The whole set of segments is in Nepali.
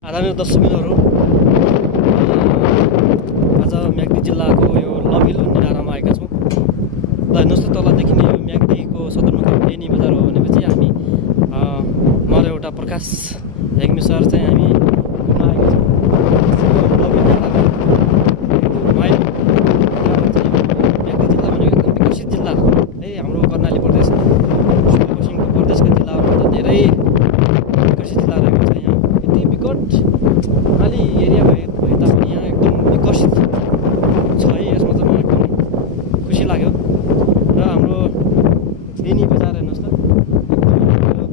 आदरणीय दर्शकबिन्दुहरू, आज म्याग्दी जिल्लाको यो लभिल भन्ने डाँडामा आएका छौँ। ल हेर्नुहोस् त, तल देखिने यो म्याग्दीको सदरमुकाम बेनी बजार हो भनेपछि हामी म र एउटा प्रकाश रेग्मी सर चाहिँ हामी घुम्न आएका छौँ। लभिल डाँडामा रमाइलो म्याग्दी जिल्ला भनेको एकदम विकसित जिल्ला है। हाम्रो कर्णाली प्रदेश सुदूरपश्चिमको प्रदेशका जिल्लाहरूमा त धेरै विकसित जिल्ला रहेको छ। यहाँ यति विकट कर्णाली एरिया भए तापनि यहाँ एकदम विकसित छ है। यसमा चाहिँ मलाई एकदम खुसी लाग्यो। र हाम्रो बेनी बजार हेर्नुहोस् त, एकदम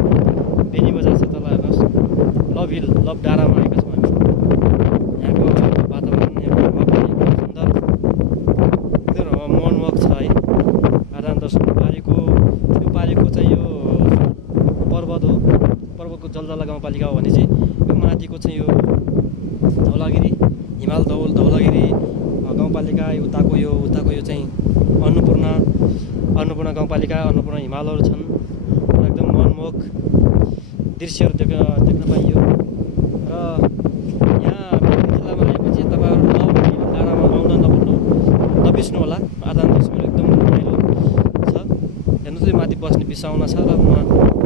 बेनी बजार छ। तल हेर्नुहोस्, लभिल लभ डाँडामा आएका छौँ हामी। यहाँको वातावरण, यहाँको हावा एकदम सुन्दर, एकदम मनमोहक छ है। आदान दर्शन पारीको चाहिँ यो पर्वत हो। पर्वतको जलजला गाउँपालिका हो भने चाहिँ यो माथिको चाहिँ यो धौलागिरी हिमाल धौलागिरी गाउँपालिका, उताको यो चाहिँ अन्नपूर्ण गाउँपालिका, अन्नपूर्ण हिमालहरू छन्। एकदम मनमोहक दृश्यहरू देख्न पाइयो। र यहाँ म्याग्दी जिल्लामा आएपछि तपाईँहरू लभिल डाँडामा आउन नबिर्स्नु होला। आदान दर्शन एकदम रमाइलो छ। हेर्नु चाहिँ माथि बस्ने बिसाउन छ र